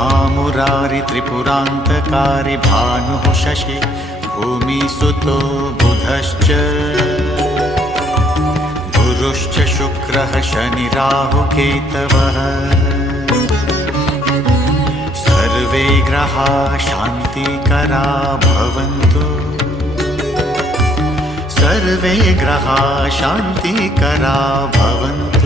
महामुरारि त्रिपुरान्तकारि भानुः शशि भूमिसुतो बुधश्च गुरुश्च शुक्रः शनिराहुकेतवः सर्वे ग्रहाः शान्तिकरा भवन्तु सर्वे ग्रहाः शान्तिकरा भवन्तु।